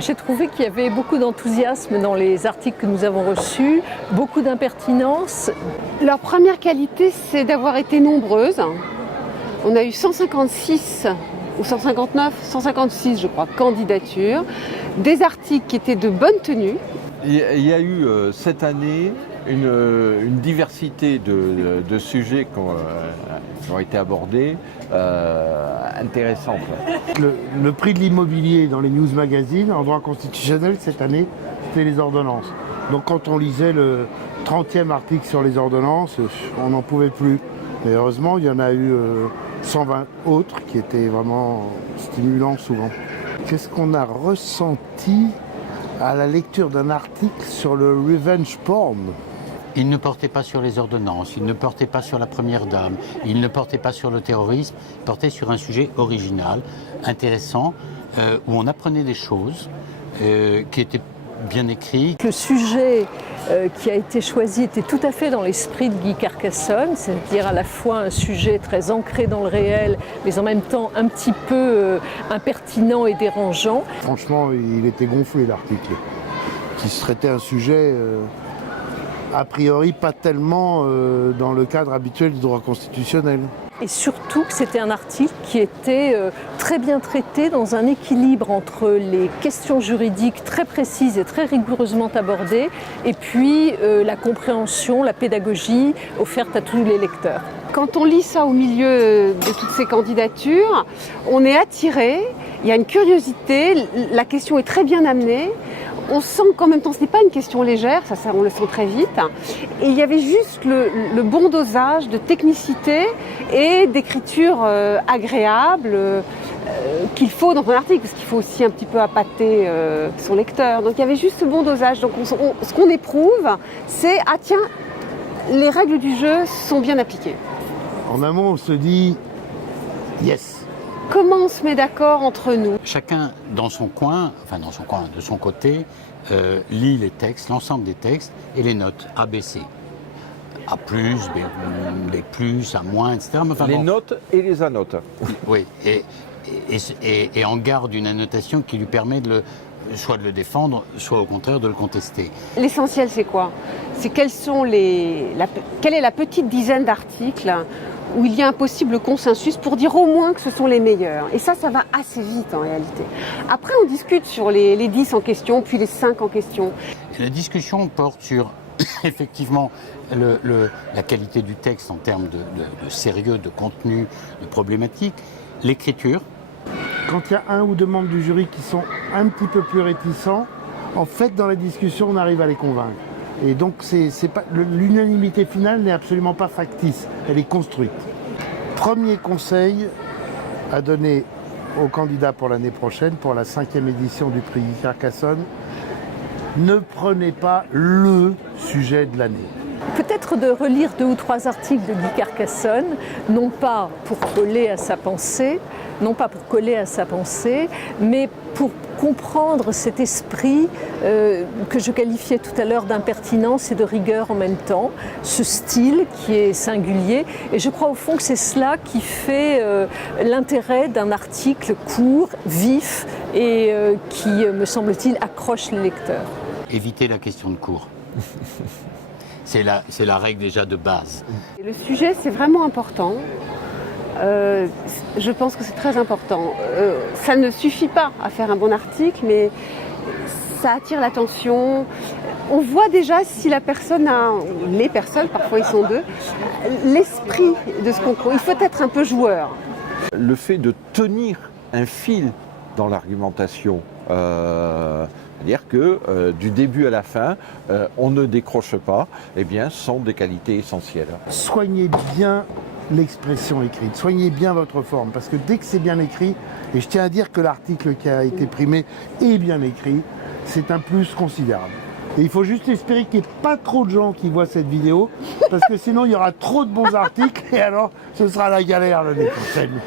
J'ai trouvé qu'il y avait beaucoup d'enthousiasme dans les articles que nous avons reçus, beaucoup d'impertinence. Leur première qualité, c'est d'avoir été nombreuses. On a eu 156 ou 159, 156 je crois, candidatures, des articles qui étaient de bonne tenue. Il y a eu cette année une diversité de sujets qui ont été abordés intéressants. Le prix de l'immobilier dans les news magazines en droit constitutionnel cette année, c'était les ordonnances. Donc quand on lisait le 30e article sur les ordonnances, on n'en pouvait plus. Et heureusement, il y en a eu 120 autres qui étaient vraiment stimulants souvent. Qu'est-ce qu'on a ressenti à la lecture d'un article sur le revenge porn? Il ne portait pas sur les ordonnances, il ne portait pas sur la première dame, il ne portait pas sur le terrorisme, il portait sur un sujet original, intéressant, où on apprenait des choses qui étaient bien écrites. Le sujet qui a été choisi était tout à fait dans l'esprit de Guy Carcassonne, c'est-à-dire à la fois un sujet très ancré dans le réel, mais en même temps un petit peu impertinent et dérangeant. Franchement, il était gonflé l'article, qui se traitait un sujet a priori pas tellement dans le cadre habituel du droit constitutionnel. Et surtout que c'était un article qui était très bien traité dans un équilibre entre les questions juridiques très précises et très rigoureusement abordées et puis la compréhension, la pédagogie offerte à tous les lecteurs. Quand on lit ça au milieu de toutes ces candidatures, on est attiré, il y a une curiosité, la question est très bien amenée. On sent qu'en même temps, ce n'est pas une question légère, ça on le sent très vite. Et il y avait juste le bon dosage de technicité et d'écriture agréable qu'il faut dans un article, parce qu'il faut aussi un petit peu appâter son lecteur. Donc il y avait juste ce bon dosage. Donc ce qu'on éprouve, c'est « Ah tiens, les règles du jeu sont bien appliquées ». En amont, on se dit « Yes ». Comment on se met d'accord entre nous? Chacun dans son coin, de son côté, lit les textes, l'ensemble des textes et les notes A, B, C. A+, B+, A-, etc. Mais enfin, les notes et les annotes. Oui, et en garde une annotation qui lui permet soit de le défendre, soit au contraire de le contester. L'essentiel, c'est quoi? C'est quelle est la petite dizaine d'articles où il y a un possible consensus pour dire au moins que ce sont les meilleurs. Et ça va assez vite en réalité. Après, on discute sur les 10 en question, puis les 5 en question. Et la discussion porte sur, effectivement, la qualité du texte en termes de sérieux, de contenu, de problématique, l'écriture. Quand il y a un ou deux membres du jury qui sont un petit peu plus réticents, en fait, dans la discussion, on arrive à les convaincre. Et donc, l'unanimité finale n'est absolument pas factice, elle est construite. Premier conseil à donner aux candidats pour l'année prochaine, pour la 5e édition du prix Carcassonne, ne prenez pas le sujet de l'année. Peut-être de relire 2 ou 3 articles de Guy Carcassonne, non pas pour coller à sa pensée, mais pour comprendre cet esprit que je qualifiais tout à l'heure d'impertinence et de rigueur en même temps, ce style qui est singulier. Et je crois au fond que c'est cela qui fait l'intérêt d'un article court, vif et qui, me semble-t-il, accroche les lecteurs. Éviter la question de cours. C'est la règle déjà de base. Le sujet, c'est vraiment important. Je pense que c'est très important. Ça ne suffit pas à faire un bon article, mais ça attire l'attention. On voit déjà si la personne les personnes, parfois ils sont 2, l'esprit de ce concours. Il faut être un peu joueur. Le fait de tenir un fil dans l'argumentation, c'est-à-dire que du début à la fin, on ne décroche pas, sont des qualités essentielles. Soignez bien l'expression écrite, soignez bien votre forme, parce que dès que c'est bien écrit, et je tiens à dire que l'article qui a été primé est bien écrit, c'est un plus considérable. Et il faut juste espérer qu'il n'y ait pas trop de gens qui voient cette vidéo, parce que sinon il y aura trop de bons articles, et alors ce sera la galère l'année prochaine.